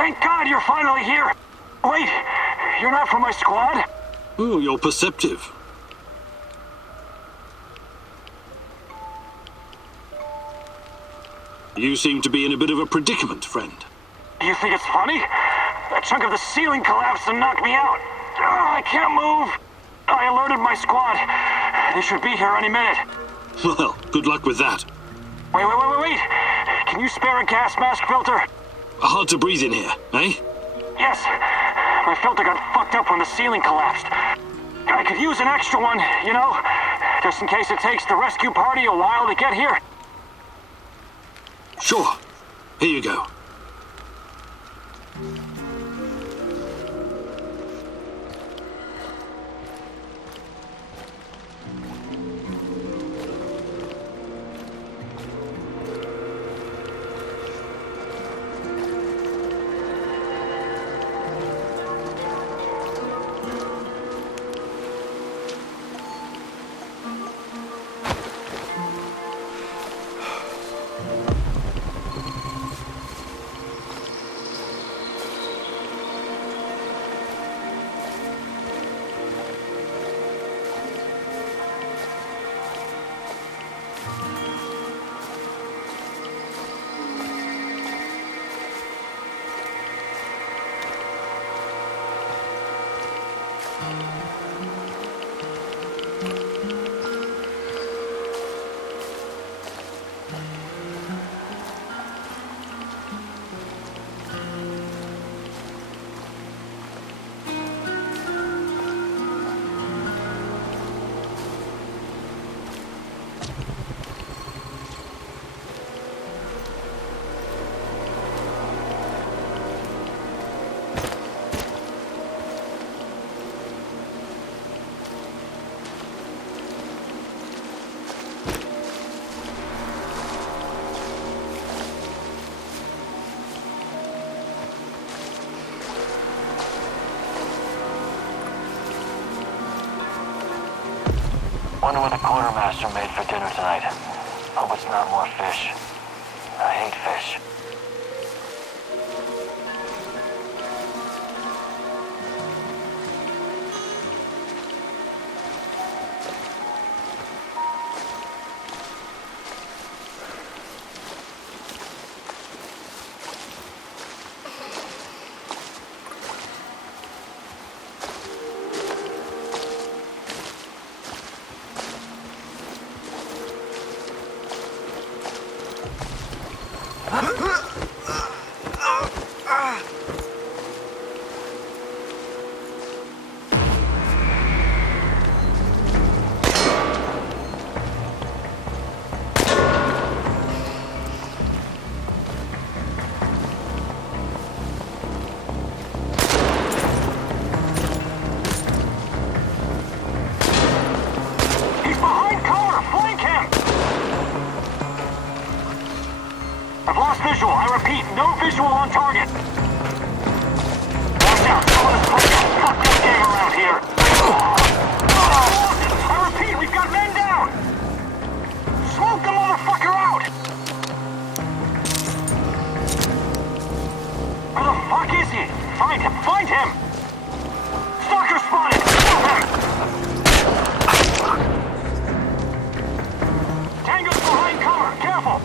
Thank God you're finally here. Wait, you're not from my squad? Oh, you're perceptive. You seem to be in a bit of a predicament, friend. You think it's funny? A chunk of the ceiling collapsed and knocked me out. I can't move. I alerted my squad. They should be here any minute. Well, good luck with that. Wait. Can you spare a gas mask filter? Hard to breathe in here, eh? Yes. My filter got fucked up when the ceiling collapsed. I could use an extra one, you know? Just in case it takes the rescue party a while to get here. Sure. Here you go. Wonder what the quartermaster made for dinner tonight. Hope it's not more fish. I hate fish. I've lost visual. I repeat, no visual on target. Watch out. Someone is playing a fucked up game around here. I repeat, we've got men down. Smoke the motherfucker out. Where the fuck is he? Find him. Find him. Stalker spotted. Kill him. Tango's behind cover. Careful.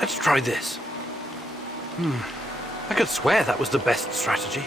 Let's try this. I could swear that was the best strategy.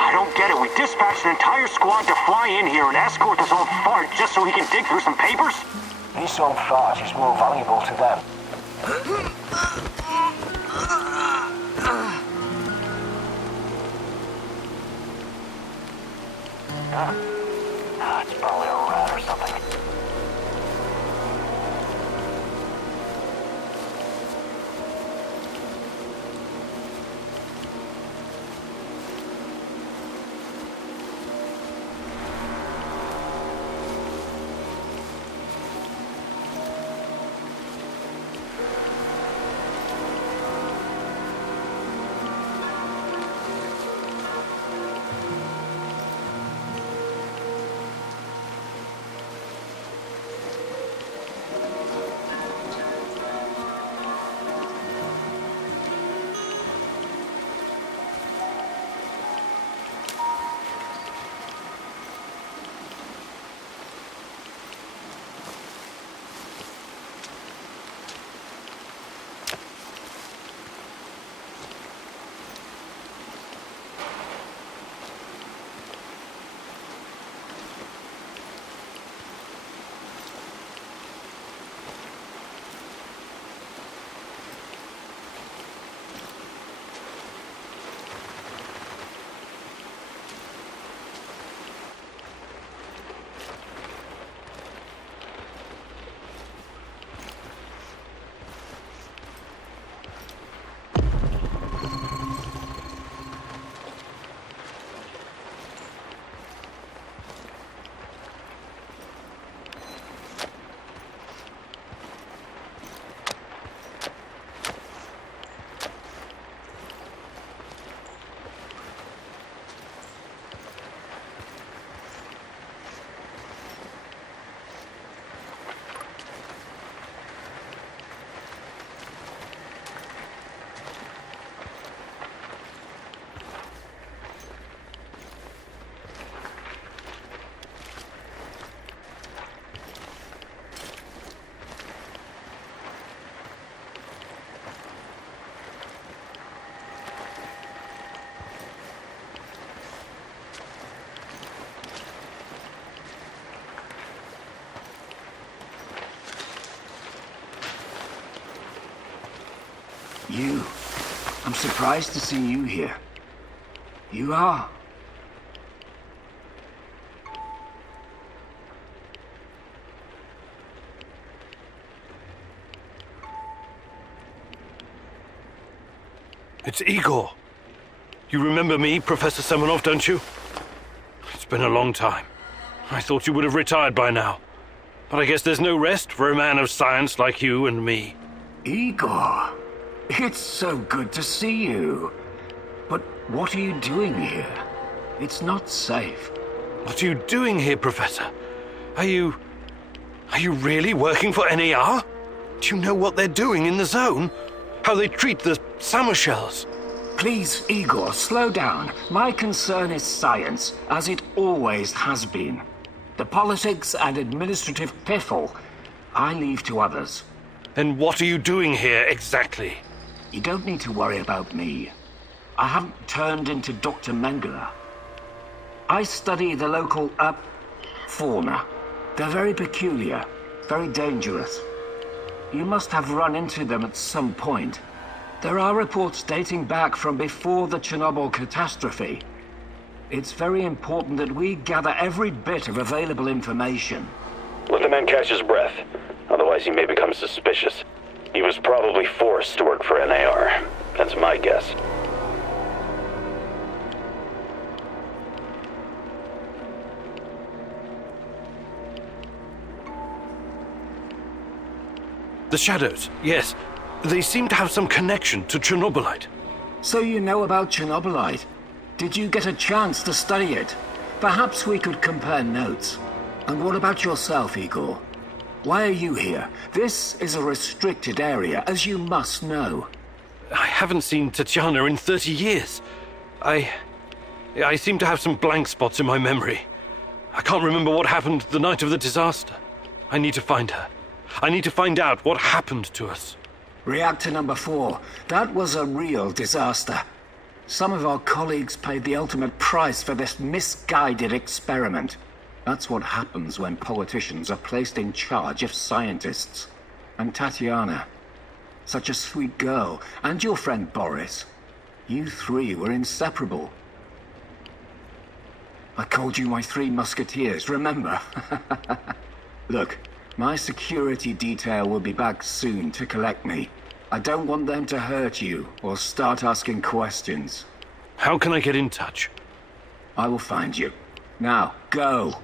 I don't get it. We dispatched an entire squad to fly in here and escort this old fart just so he can dig through some papers? This old fart is more valuable to them. It's probably a rat or something. You. I'm surprised to see you here. You are. It's Igor. You remember me, Professor Semenov, don't you? It's been a long time. I thought you would have retired by now. But I guess there's no rest for a man of science like you and me. Igor, it's so good to see you. But what are you doing here? It's not safe. What are you doing here, Professor? Are you really working for NAR? Do you know what they're doing in the zone? How they treat the summer shells? Please, Igor, slow down. My concern is science, as it always has been. The politics and administrative piffle, I leave to others. Then what are you doing here exactly? You don't need to worry about me. I haven't turned into Dr. Mengele. I study the local, fauna. They're very peculiar, very dangerous. You must have run into them at some point. There are reports dating back from before the Chernobyl catastrophe. It's very important that we gather every bit of available information. Let the man catch his breath. Otherwise he may become suspicious. He was probably forced to work for NAR. That's my guess. The shadows, yes. They seem to have some connection to Chernobylite. So you know about Chernobylite? Did you get a chance to study it? Perhaps we could compare notes. And what about yourself, Igor? Why are you here? This is a restricted area, as you must know. I haven't seen Tatiana in 30 years. I seem to have some blank spots in my memory. I can't remember what happened the night of the disaster. I need to find her. I need to find out what happened to us. Reactor number 4. That was a real disaster. Some of our colleagues paid the ultimate price for this misguided experiment. That's what happens when politicians are placed in charge of scientists. And Tatiana, such a sweet girl, and your friend Boris. You three were inseparable. I called you my 3 musketeers, remember? Look, my security detail will be back soon to collect me. I don't want them to hurt you or start asking questions. How can I get in touch? I will find you. Now, go.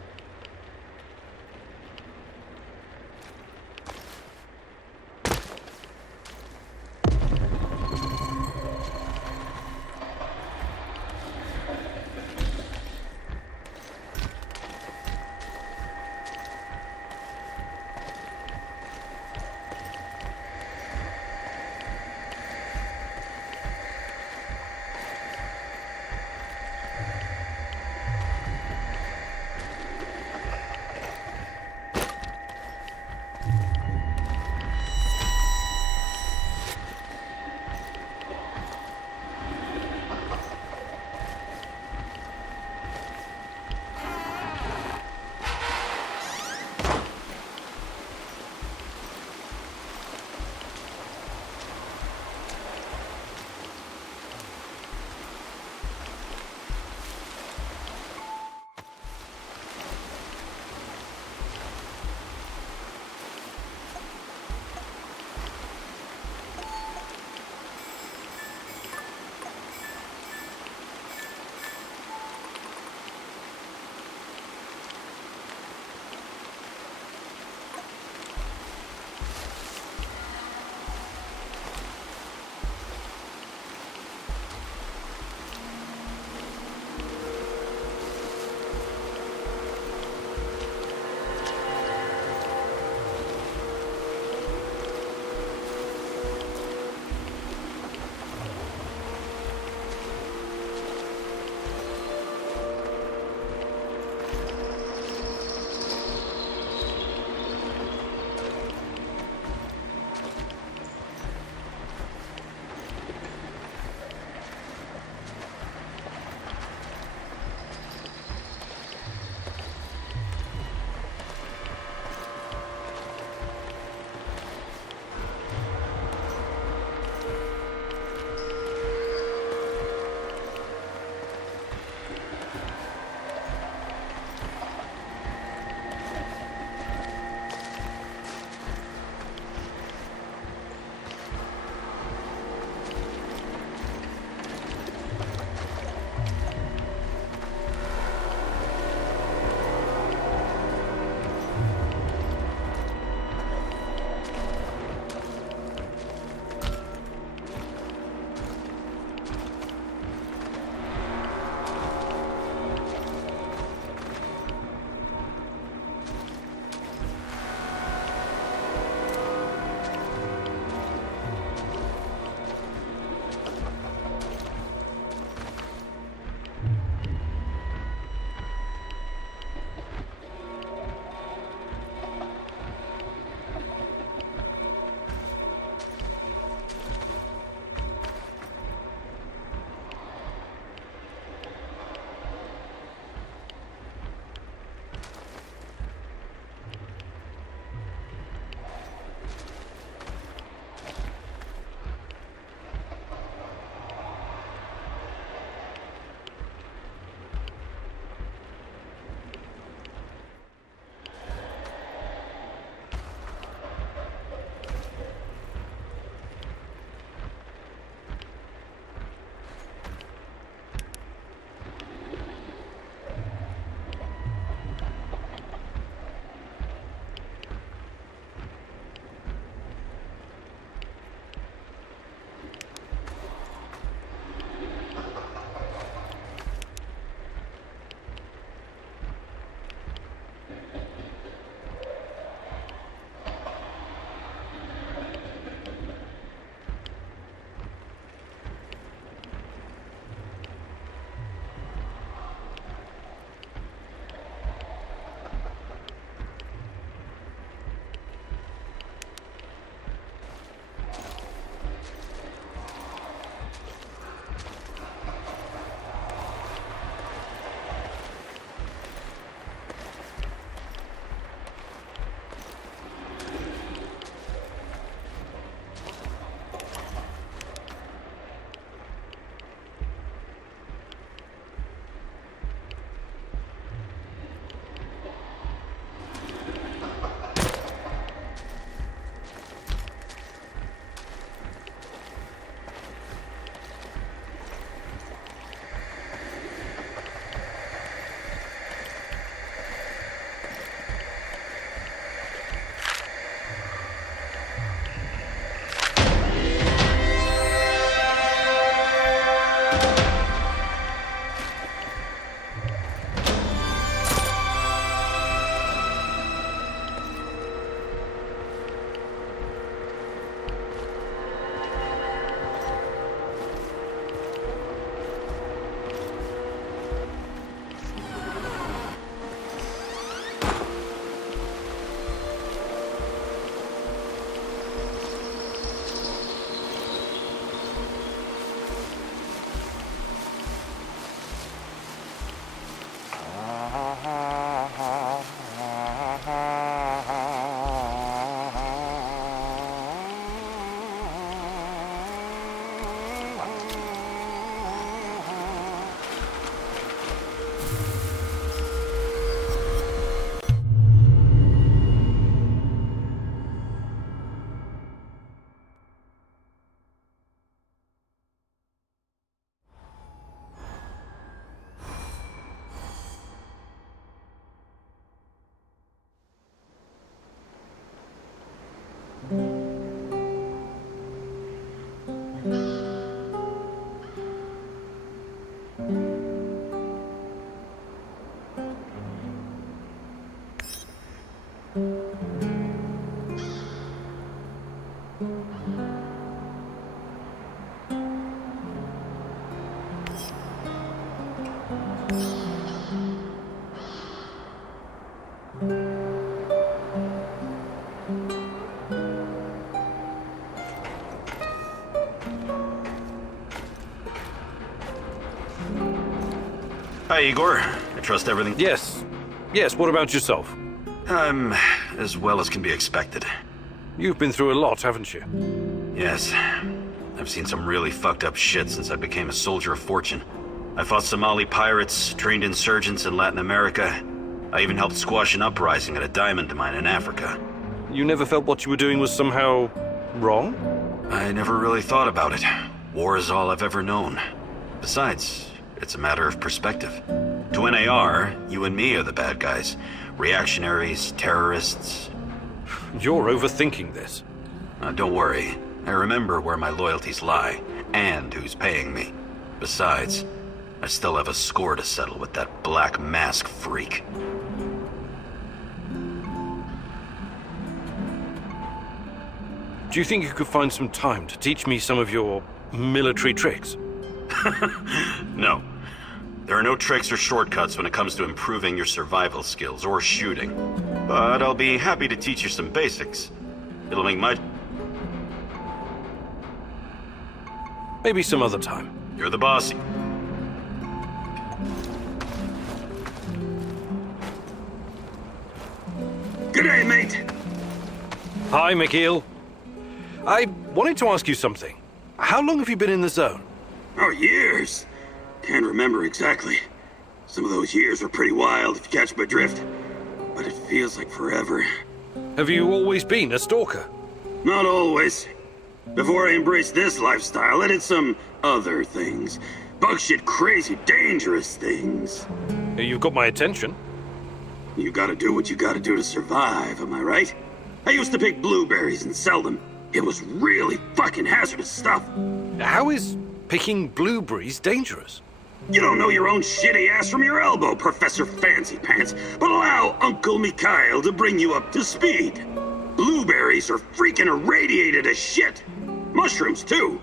Hi, Igor. I trust everything. Yes. Yes, what about yourself? I'm as well as can be expected. You've been through a lot, haven't you? Yes. I've seen some really fucked up shit since I became a soldier of fortune. I fought Somali pirates, trained insurgents in Latin America. I even helped squash an uprising at a diamond mine in Africa. You never felt what you were doing was somehow wrong? I never really thought about it. War is all I've ever known. Besides, it's a matter of perspective. To NAR, you and me are the bad guys. Reactionaries, terrorists. You're overthinking this. Don't worry. I remember where my loyalties lie, and who's paying me. Besides, I still have a score to settle with that Black Mask freak. Do you think you could find some time to teach me some of your military tricks? No. There are no tricks or shortcuts when it comes to improving your survival skills or shooting. But I'll be happy to teach you some basics. It'll make my... Maybe some other time. You're the boss. G'day, mate. Hi, McKeel. I wanted to ask you something. How long have you been in the zone? Oh, years. Can't remember exactly. Some of those years were pretty wild, if you catch my drift. But it feels like forever. Have you always been a stalker? Not always. Before I embraced this lifestyle, I did some other things. Bug shit, crazy, dangerous things. You've got my attention. You gotta do what you gotta do to survive, am I right? I used to pick blueberries and sell them. It was really fucking hazardous stuff. How is picking blueberries dangerous? You don't know your own shitty ass from your elbow, Professor Fancy Pants, but allow Uncle Mikhail to bring you up to speed. Blueberries are freaking irradiated as shit. Mushrooms, too.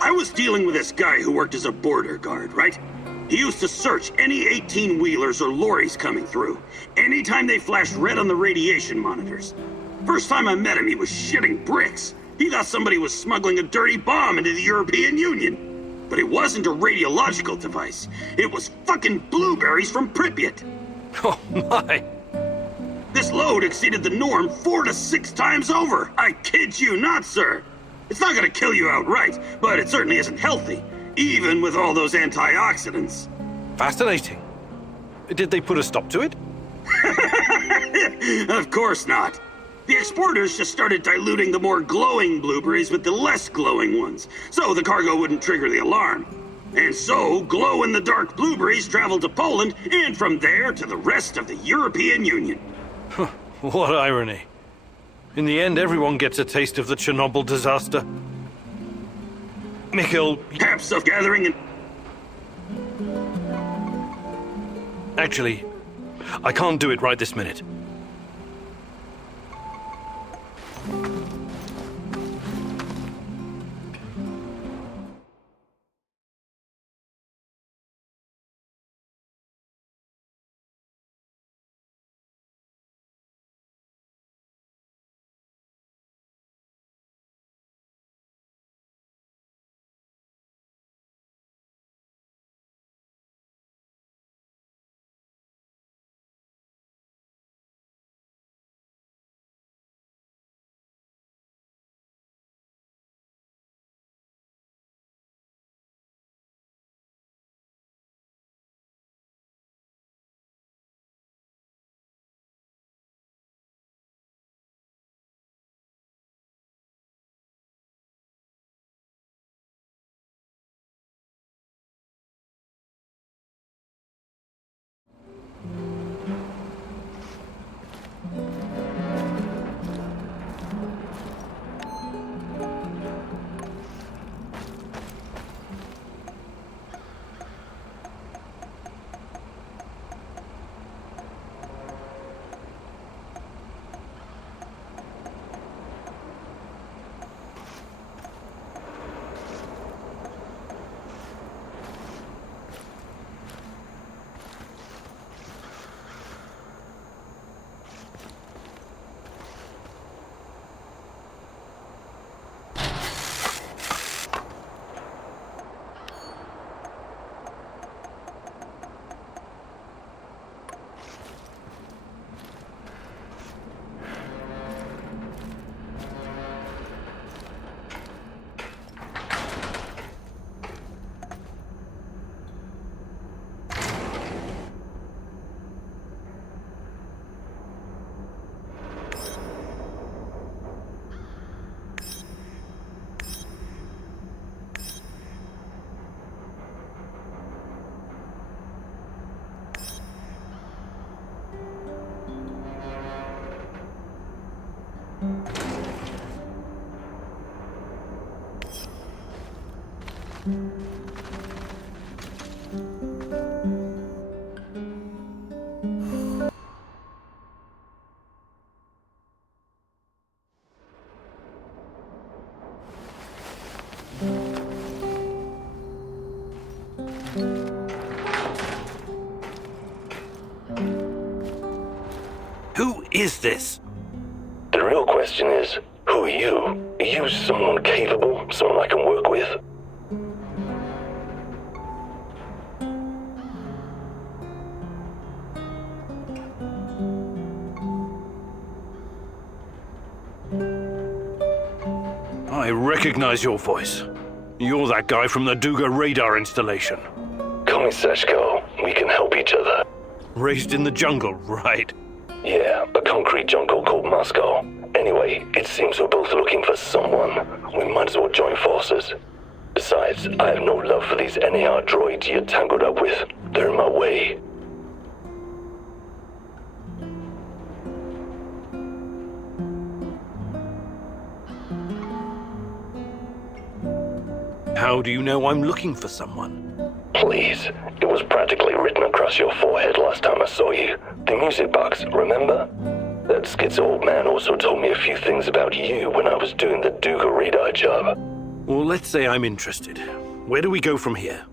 I was dealing with this guy who worked as a border guard, right? He used to search any 18-wheelers or lorries coming through, anytime they flashed red on the radiation monitors. First time I met him, he was shitting bricks. He thought somebody was smuggling a dirty bomb into the European Union. But it wasn't a radiological device. It was fucking blueberries from Pripyat. Oh, my. This load exceeded the norm 4 to 6 times over. I kid you not, sir. It's not gonna kill you outright, but it certainly isn't healthy, even with all those antioxidants. Fascinating. Did they put a stop to it? Of course not. The exporters just started diluting the more glowing blueberries with the less glowing ones, so the cargo wouldn't trigger the alarm. And so, glow-in-the-dark blueberries traveled to Poland, and from there to the rest of the European Union. What irony. In the end, everyone gets a taste of the Chernobyl disaster. Mikhail... Have self-gathering and... Actually, I can't do it right this minute. Who is this? The real question is, who are you? Are you someone capable? Someone I can work with? I recognize your voice. You're that guy from the Duga radar installation. Call me Seshko. We can help each other. Raised in the jungle, right? Yeah, a concrete jungle called Moscow. Anyway, it seems we're both looking for someone. We might as well join forces. Besides, I have no love for these NAR droids you're tangled up with. They're in my way. How do you know I'm looking for someone? Please, it was practically written across your forehead last time I saw you. The music box, remember? That schizo old man also told me a few things about you when I was doing the Duga radar job. Well, let's say I'm interested. Where do we go from here?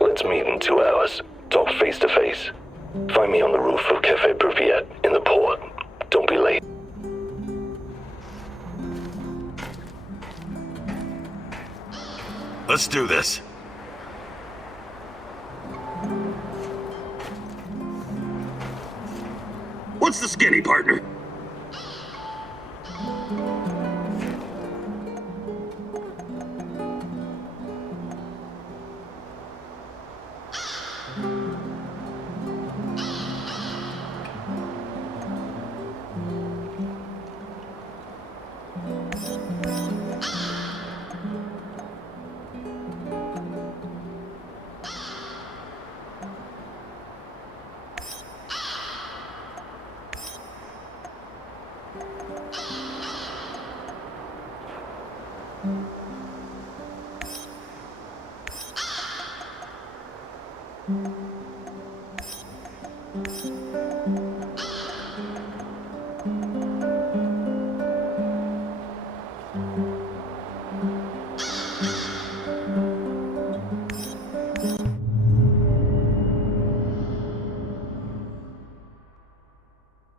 Let's meet in 2 hours. Talk face to face. Find me on the roof of Cafe Pripyat in the port. Don't be late. Let's do this. What's the skinny, partner?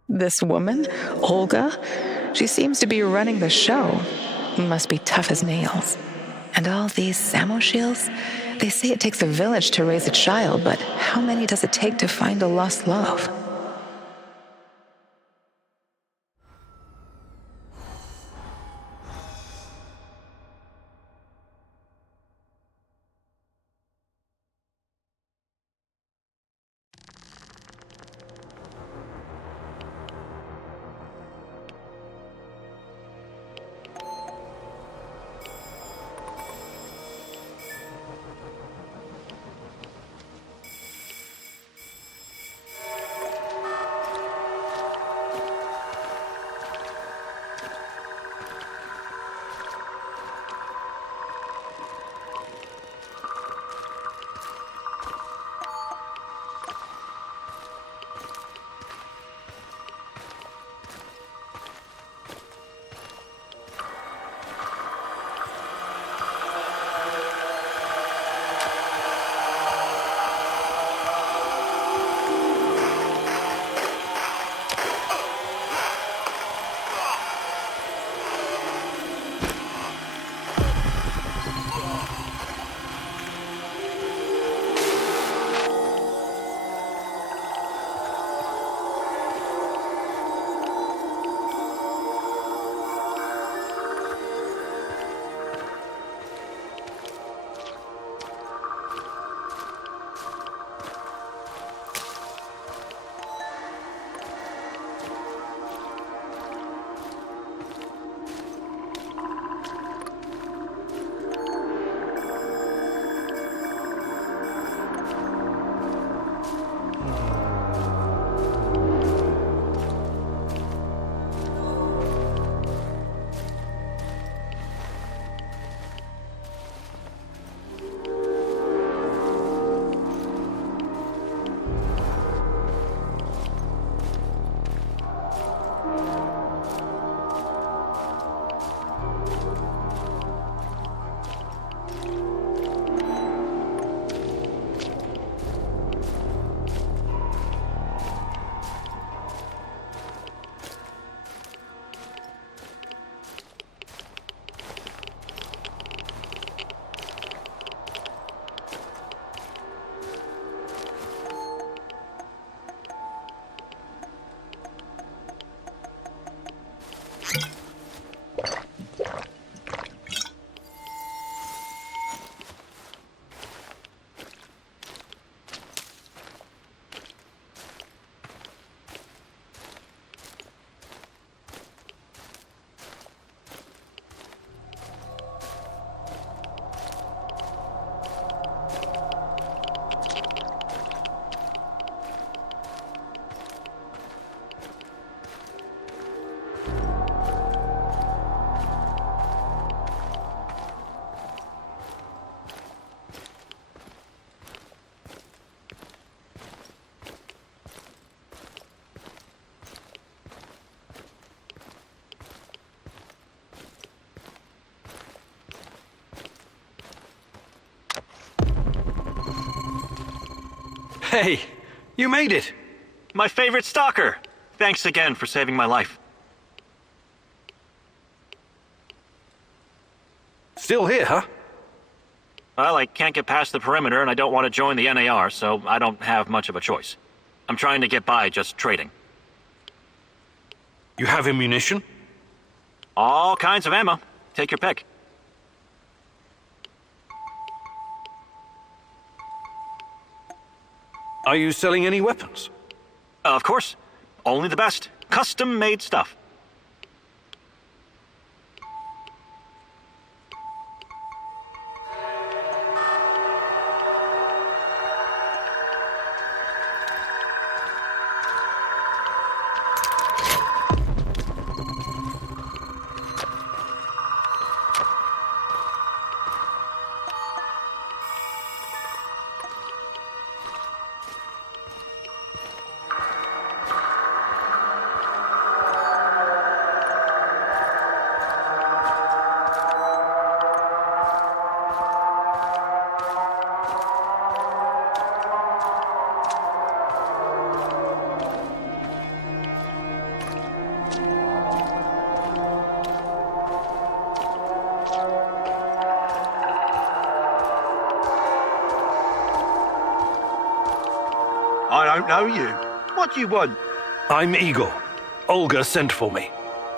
This woman, Olga, she seems to be running the show. Must be tough as nails. And all these Samoshils? They say it takes a village to raise a child, but how many does it take to find a lost love? Hey, you made it. My favorite stalker. Thanks again for saving my life. Still here, huh? Well, I can't get past the perimeter and I don't want to join the NAR, so I don't have much of a choice. I'm trying to get by just trading. You have ammunition? All kinds of ammo. Take your pick. Are you selling any weapons? Of course. Only the best. Custom-made stuff. I don't know you. What do you want? I'm Igor. Olga sent for me.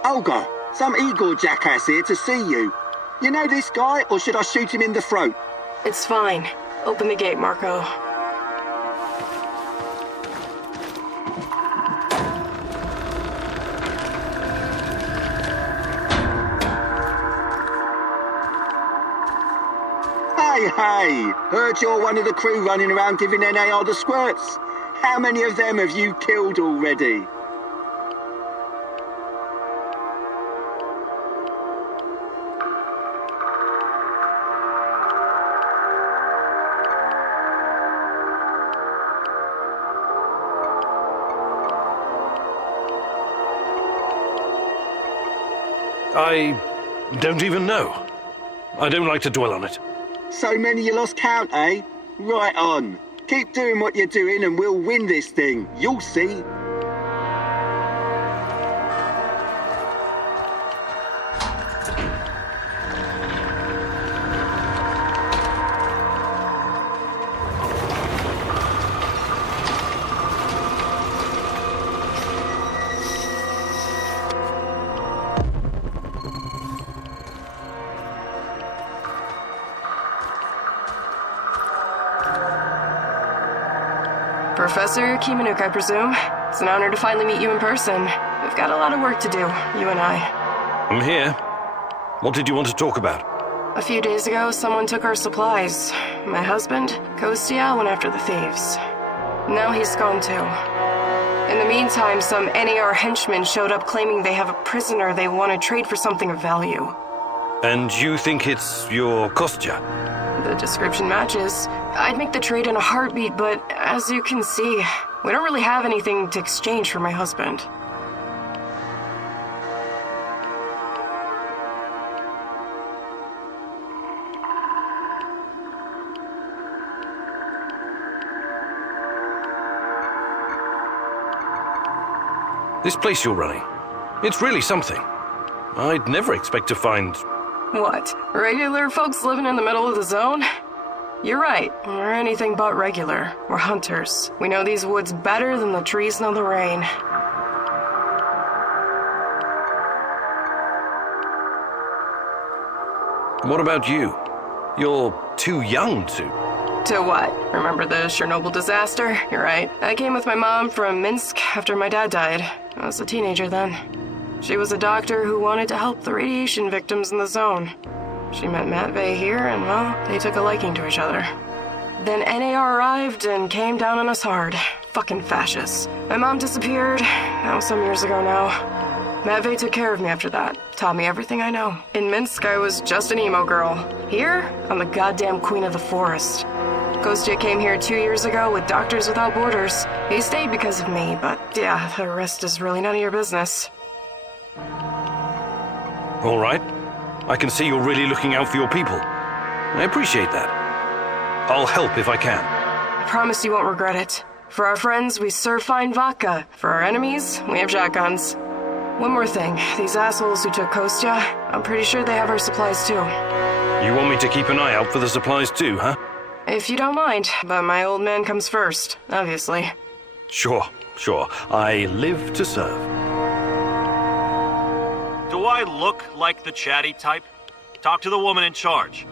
Olga, some Igor jackass here to see you. You know this guy, or should I shoot him in the throat? It's fine. Open the gate, Marco. Hey, heard you're one of the crew running around giving NAR the squirts. How many of them have you killed already? I don't even know. I don't like to dwell on it. So many you lost count, eh? Right on. Keep doing what you're doing and we'll win this thing. You'll see. Professor Kimanuk, I presume. It's an honor to finally meet you in person. We've got a lot of work to do, you and I. I'm here. What did you want to talk about? A few days ago, someone took our supplies. My husband, Kostia, went after the thieves. Now he's gone too. In the meantime, some NAR henchmen showed up claiming they have a prisoner they want to trade for something of value. And you think it's your Kostya? The description matches. I'd make the trade in a heartbeat, but as you can see, we don't really have anything to exchange for my husband. This place you're running, it's really something. I'd never expect to find... What? Regular folks living in the middle of the zone? You're right. We're anything but regular. We're hunters. We know these woods better than the trees know the rain. What about you? You're too young to... To what? Remember the Chernobyl disaster? You're right. I came with my mom from Minsk after my dad died. I was a teenager then. She was a doctor who wanted to help the radiation victims in the zone. She met Matvey here, and well, they took a liking to each other. Then NAR arrived and came down on us hard. Fucking fascists. My mom disappeared, that was some years ago now. Matvey took care of me after that, taught me everything I know. In Minsk, I was just an emo girl. Here, I'm the goddamn queen of the forest. Kostya came here 2 years ago with Doctors Without Borders. He stayed because of me, but yeah, the rest is really none of your business. All right. I can see you're really looking out for your people. I appreciate that. I'll help if I can. promise you won't regret it. For our friends, we serve fine vodka. For our enemies, we have shotguns. One more thing. These assholes who took Kostya, I'm pretty sure they have our supplies too. You want me to keep an eye out for the supplies too, huh? If you don't mind, but my old man comes first, obviously. Sure. I live to serve. Do I look like the chatty type? Talk to the woman in charge.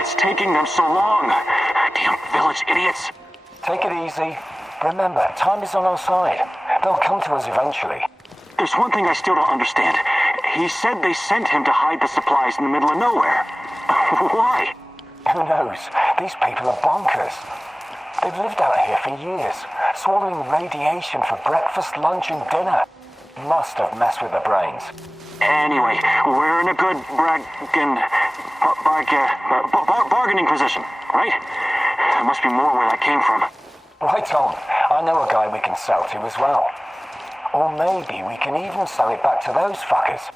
What's taking them so long? Damn village idiots. Take it easy. Remember, time is on our side. They'll come to us eventually. There's one thing I still don't understand. He said they sent him to hide the supplies in the middle of nowhere. Why? Who knows? These people are bonkers. They've lived out here for years, swallowing radiation for breakfast, lunch, and dinner. Must have messed with their brains. Anyway, we're in a good bargaining position, right? There must be more where that came from. Right on. I know a guy we can sell to as well. Or maybe we can even sell it back to those fuckers.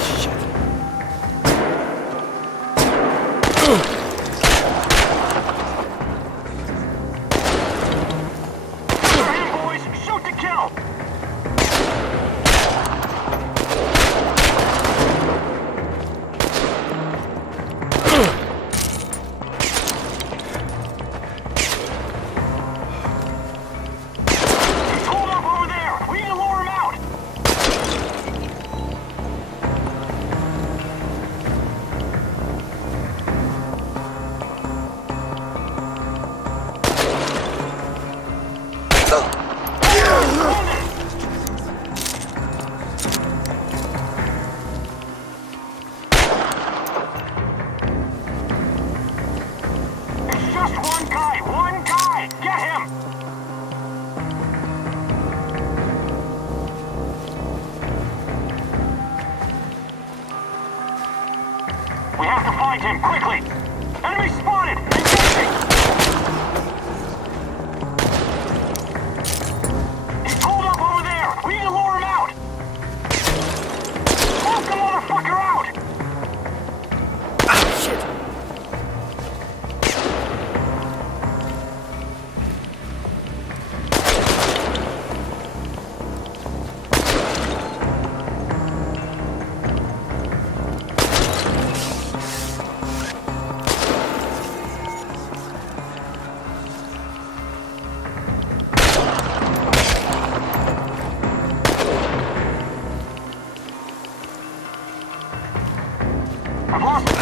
shit. For him, boys! Shoot to kill! He's holed up over there! We need to lure him out! It's just one guy! One guy! Get him! We have to find him, quickly! Enemy spotted! Engaging! He's pulled up over there! We need to lure him out! Smoke the motherfucker out! Ah, shit. I've lost him!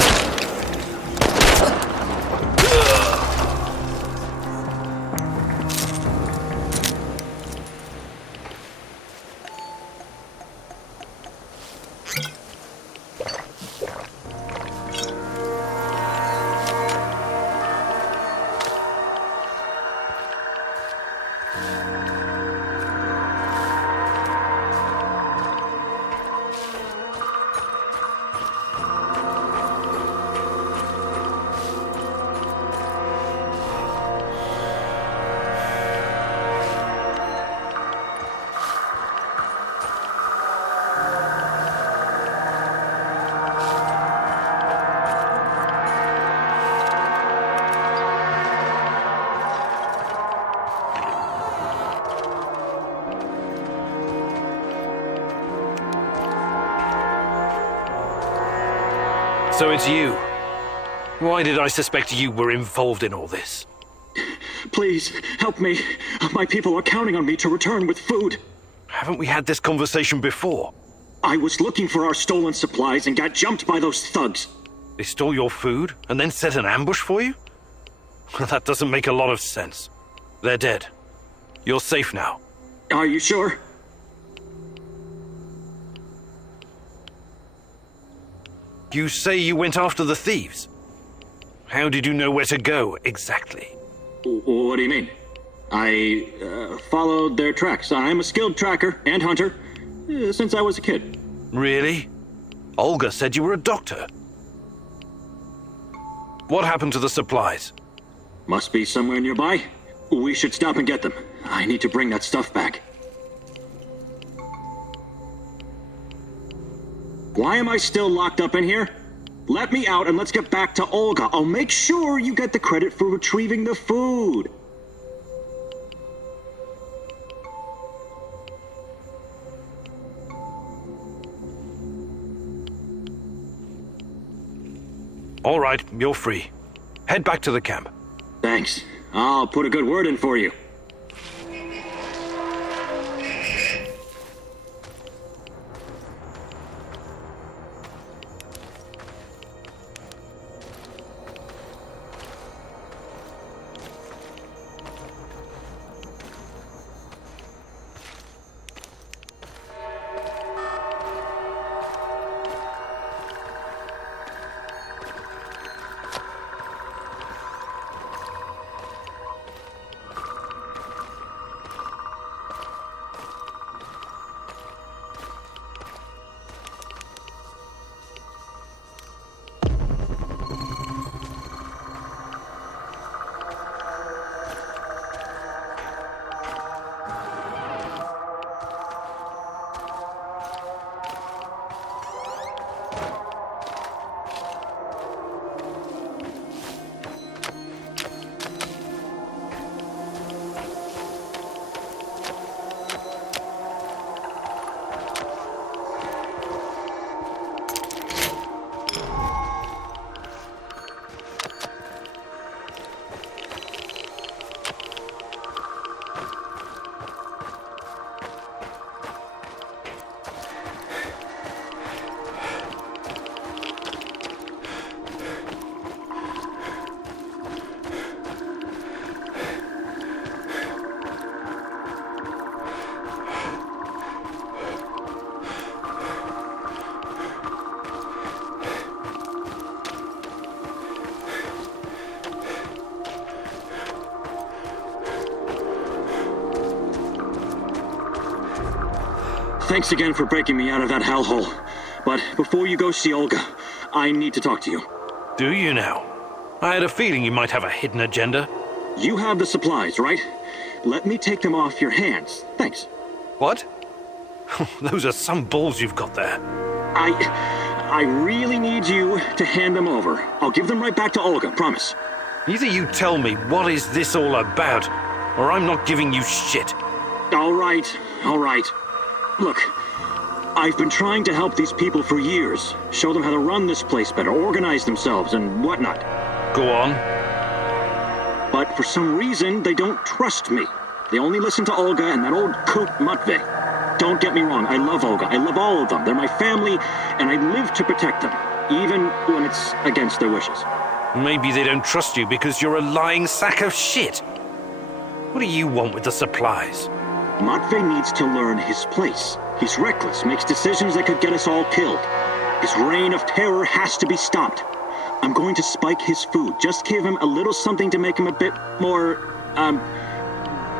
So it's you. Why did I suspect you were involved in all this? Please, help me. My people are counting on me to return with food. Haven't we had this conversation before? I was looking for our stolen supplies and got jumped by those thugs. They stole your food and then set an ambush for you? That doesn't make a lot of sense. They're dead. You're safe now. Are you sure? You say you went after the thieves. How did you know where to go, exactly? What do you mean? I followed their tracks. I'm a skilled tracker and hunter since I was a kid. Really? Olga said you were a doctor. What happened to the supplies? Must be somewhere nearby. We should stop and get them. I need to bring that stuff back. Why am I still locked up in here? Let me out and let's get back to Olga. I'll make sure you get the credit for retrieving the food. All right, you're free. Head back to the camp. Thanks. I'll put a good word in for you. Thanks again for breaking me out of that hellhole. But before you go see Olga, I need to talk to you. Do you now? I had a feeling you might have a hidden agenda. You have the supplies, right? Let me take them off your hands. Thanks. What? Those are some balls you've got there. I really need you to hand them over. I'll give them right back to Olga, promise. Either you tell me what is this all about, or I'm not giving you shit. All right. Look, I've been trying to help these people for years. Show them how to run this place better, organize themselves, and whatnot. Go on. But for some reason, they don't trust me. They only listen to Olga and that old coot Matvey. Don't get me wrong, I love Olga. I love all of them. They're my family, and I live to protect them, even when it's against their wishes. Maybe they don't trust you because you're a lying sack of shit. What do you want with the supplies? Matvey needs to learn his place. He's reckless, makes decisions that could get us all killed. His reign of terror has to be stopped. I'm going to spike his food. Just give him a little something to make him a bit more,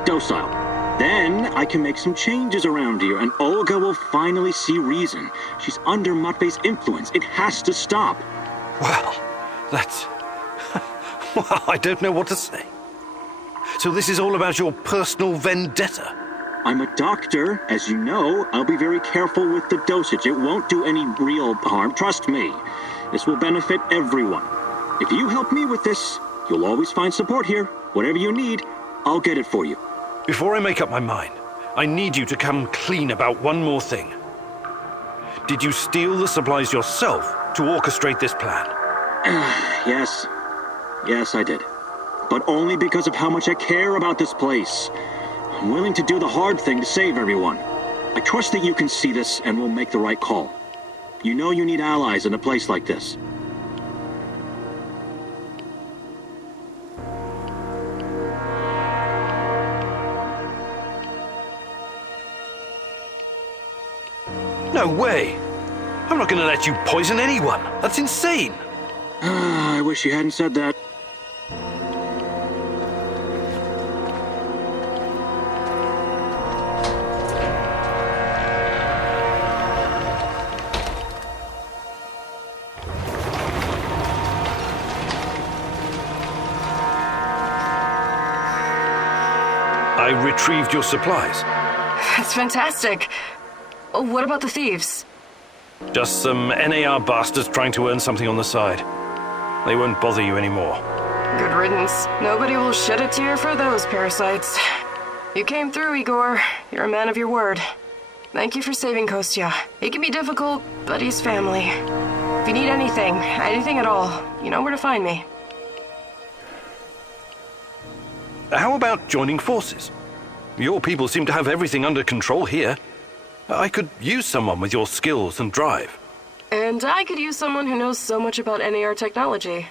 docile. Then I can make some changes around here, and Olga will finally see reason. She's under Matvey's influence. It has to stop. Well, that's... well, I don't know what to say. So this is all about your personal vendetta? I'm a doctor. As you know, I'll be very careful with the dosage. It won't do any real harm. Trust me. This will benefit everyone. If you help me with this, you'll always find support here. Whatever you need, I'll get it for you. Before I make up my mind, I need you to come clean about one more thing. Did you steal the supplies yourself to orchestrate this plan? Yes. Yes, I did. But only because of how much I care about this place. I'm willing to do the hard thing to save everyone. I trust that you can see this and will make the right call. You know you need allies in a place like this. No way! I'm not gonna let you poison anyone. That's insane! I wish you hadn't said that. I retrieved your supplies. That's fantastic. What about the thieves? Just some NAR bastards trying to earn something on the side. They won't bother you anymore. Good riddance. Nobody will shed a tear for those parasites. You came through, Igor. You're a man of your word. Thank you for saving Kostya. He can be difficult, but he's family. If you need anything at all, you know where to find me. How about joining forces? Your people seem to have everything under control here. I could use someone with your skills and drive. And I could use someone who knows so much about NAR technology.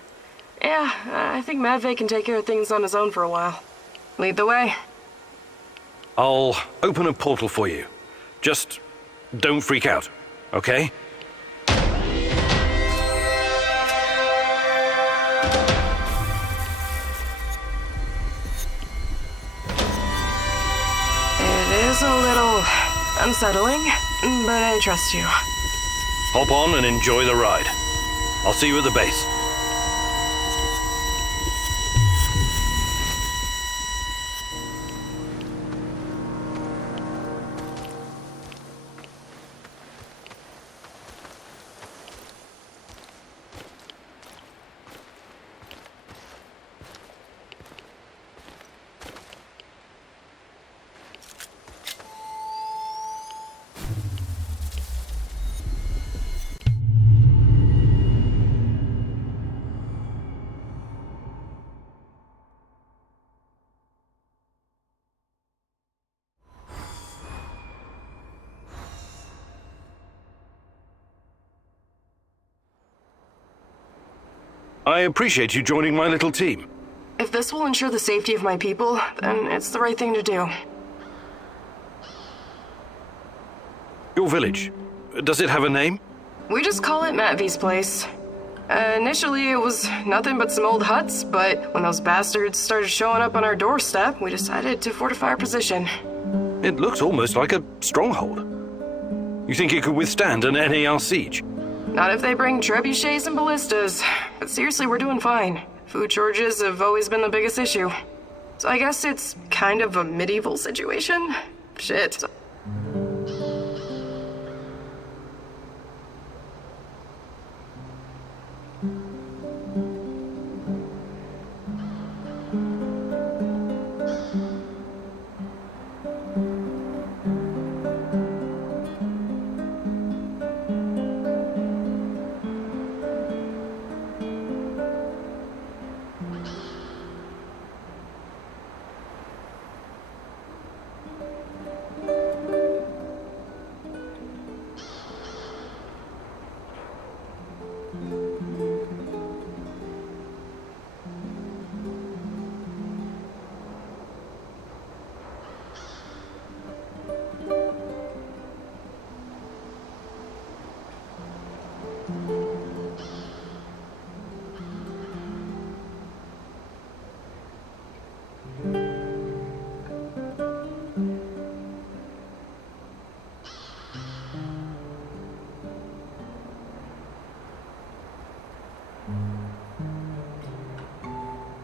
Yeah, I think Matvey can take care of things on his own for a while. Lead the way. I'll open a portal for you. Just don't freak out, okay? It is a little unsettling, but I trust you. Hop on and enjoy the ride. I'll see you at the base. I appreciate you joining my little team. If this will ensure the safety of my people, then it's the right thing to do. Your village, does it have a name? We just call it Matt V's place. Initially, it was nothing but some old huts, but when those bastards started showing up on our doorstep, we decided to fortify our position. It looks almost like a stronghold. You think it could withstand an NAR siege? Not if they bring trebuchets and ballistas. But seriously, we're doing fine. Food shortages have always been the biggest issue. So I guess it's kind of a medieval situation? Shit.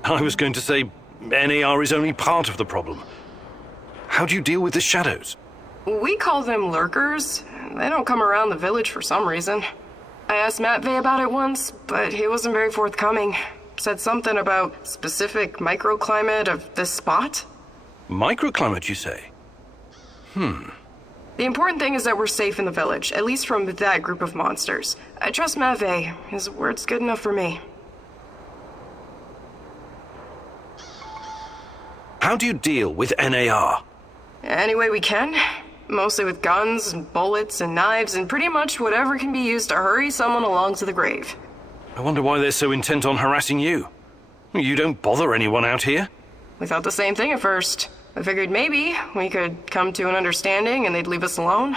I was going to say NAR is only part of the problem. How do you deal with the shadows? We call them lurkers. They don't come around the village for some reason. I asked Matt Vey about it once, but he wasn't very forthcoming. Said something about specific microclimate of this spot. Microclimate, you say? The important thing is that we're safe in the village, at least from that group of monsters. I trust Matt Vey. His word's good enough for me. How do you deal with NAR? Any way we can. Mostly with guns and bullets and knives and pretty much whatever can be used to hurry someone along to the grave. I wonder why they're so intent on harassing you. You don't bother anyone out here? We thought the same thing at first. I figured maybe we could come to an understanding and they'd leave us alone.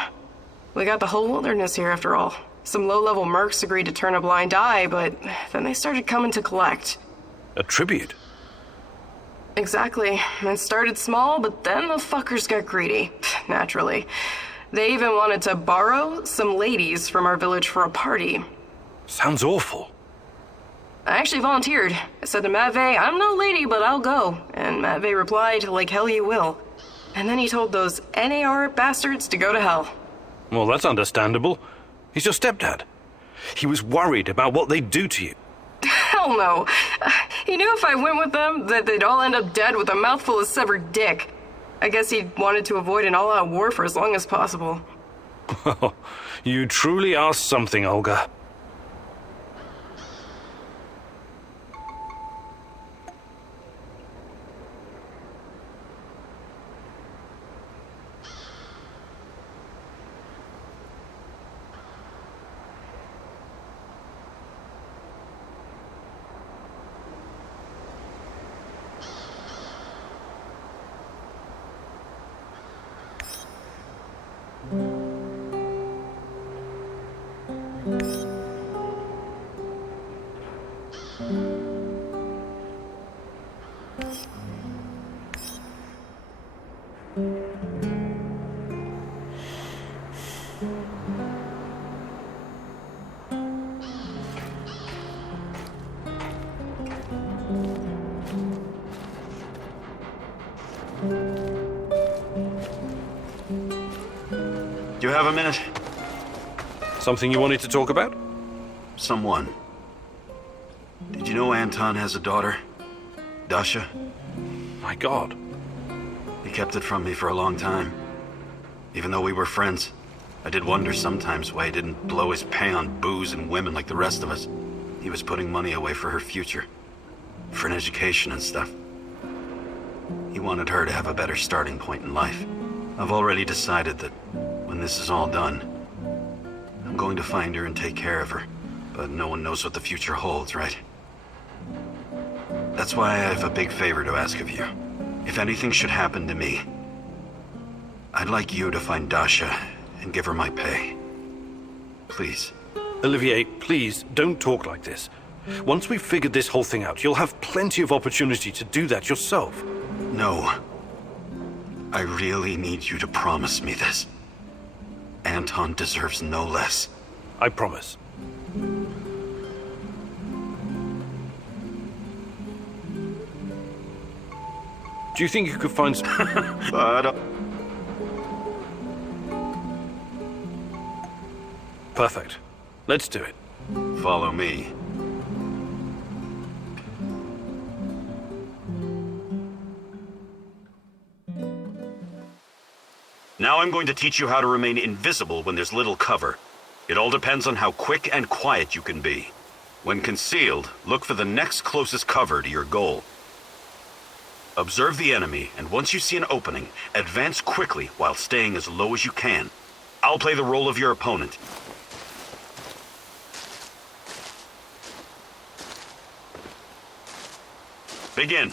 We got the whole wilderness here after all. Some low-level mercs agreed to turn a blind eye, but then they started coming to collect. A tribute? Exactly. It started small, but then the fuckers got greedy. Naturally. They even wanted to borrow some ladies from our village for a party. Sounds awful. I actually volunteered. I said to Matt Vey, I'm no lady, but I'll go. And Matt Vey replied, like hell you will. And then he told those NAR bastards to go to hell. Well, that's understandable. He's your stepdad. He was worried about what they'd do to you. Hell no. He knew if I went with them, that they'd all end up dead with a mouthful of severed dick. I guess he wanted to avoid an all-out war for as long as possible. You truly are something, Olga. Do you have a minute? Something you wanted to talk about? Someone. Did you know Anton has a daughter? Dasha? My God. He kept it from me for a long time. Even though we were friends, I did wonder sometimes why he didn't blow his pay on booze and women like the rest of us. He was putting money away for her future. For an education and stuff. He wanted her to have a better starting point in life. I've already decided that when this is all done, I'm going to find her and take care of her. But no one knows what the future holds, right? That's why I have a big favor to ask of you. If anything should happen to me, I'd like you to find Dasha and give her my pay. Please. Olivier, please, don't talk like this. Once we've figured this whole thing out, you'll have plenty of opportunity to do that yourself. No. I really need you to promise me this. Anton deserves no less. I promise. Do you think you could find some... Perfect. Let's do it. Follow me. Now I'm going to teach you how to remain invisible when there's little cover. It all depends on how quick and quiet you can be. When concealed, look for the next closest cover to your goal. Observe the enemy, and once you see an opening, advance quickly while staying as low as you can. I'll play the role of your opponent. Begin.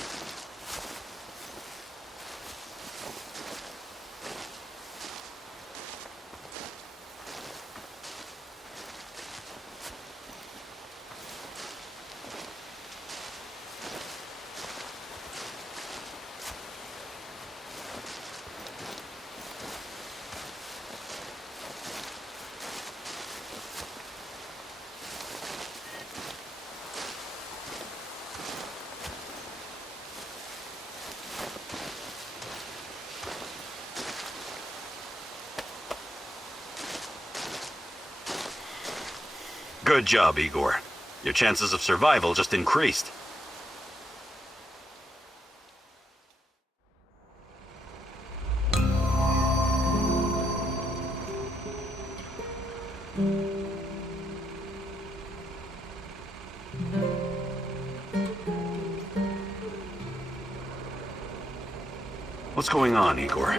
Good job, Igor. Your chances of survival just increased. What's going on, Igor?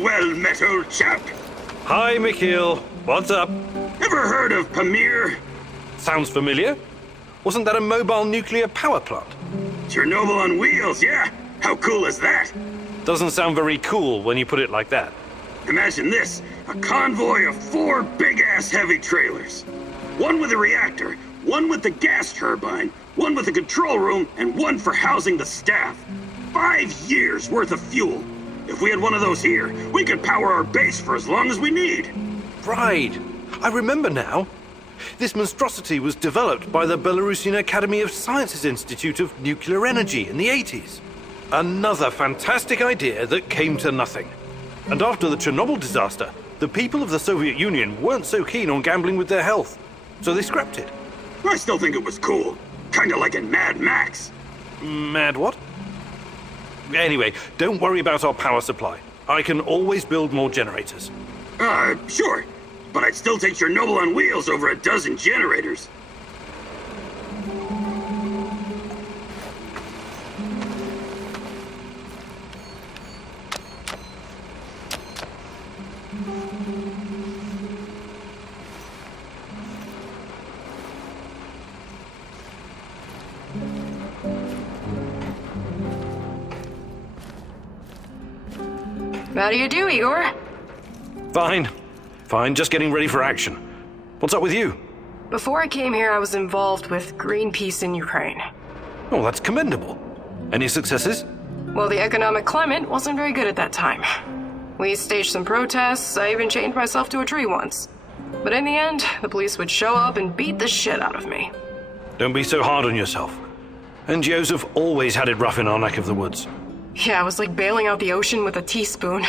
Well met, old chap. Hi, Mikhail. What's up? Ever heard of Pamir? Sounds familiar. Wasn't that a mobile nuclear power plant? Chernobyl on wheels, yeah? How cool is that? Doesn't sound very cool when you put it like that. Imagine this, a convoy of 4 big-ass heavy trailers. One with a reactor, one with the gas turbine, one with the control room, and one for housing the staff. 5 years worth of fuel. If we had one of those here, we could power our base for as long as we need. Right. I remember now. This monstrosity was developed by the Belarusian Academy of Sciences Institute of Nuclear Energy in the 80s. Another fantastic idea that came to nothing. And after the Chernobyl disaster, the people of the Soviet Union weren't so keen on gambling with their health, so they scrapped it. I still think it was cool. Kinda like in Mad Max. Mad what? Anyway, don't worry about our power supply. I can always build more generators. Sure. But I'd still take Chernobyl on wheels over a dozen generators. How do you do, Igor? Fine. Fine, just getting ready for action. What's up with you? Before I came here, I was involved with Greenpeace in Ukraine. Oh, that's commendable. Any successes? Well, the economic climate wasn't very good at that time. We staged some protests, I even chained myself to a tree once. But in the end, the police would show up and beat the shit out of me. Don't be so hard on yourself. NGOs have always had it rough in our neck of the woods. Yeah, it was like bailing out the ocean with a teaspoon.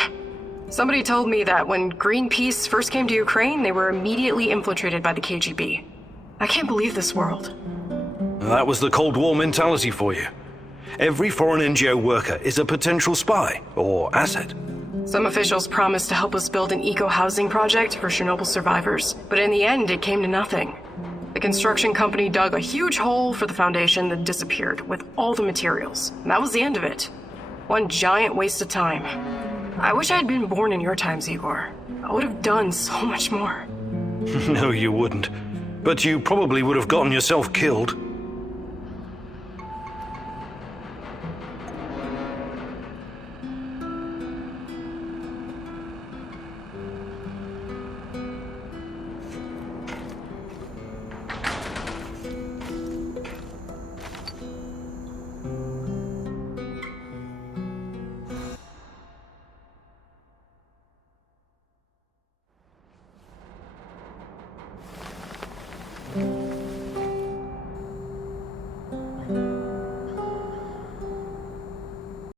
Somebody told me that when Greenpeace first came to Ukraine, they were immediately infiltrated by the KGB. I can't believe this world. That was the Cold War mentality for you. Every foreign NGO worker is a potential spy or asset. Some officials promised to help us build an eco-housing project for Chernobyl survivors, but in the end, it came to nothing. The construction company dug a huge hole for the foundation that disappeared with all the materials. And that was the end of it. One giant waste of time. I wish I had been born in your times, Igor. I would have done so much more. No, you wouldn't. But you probably would have gotten yourself killed.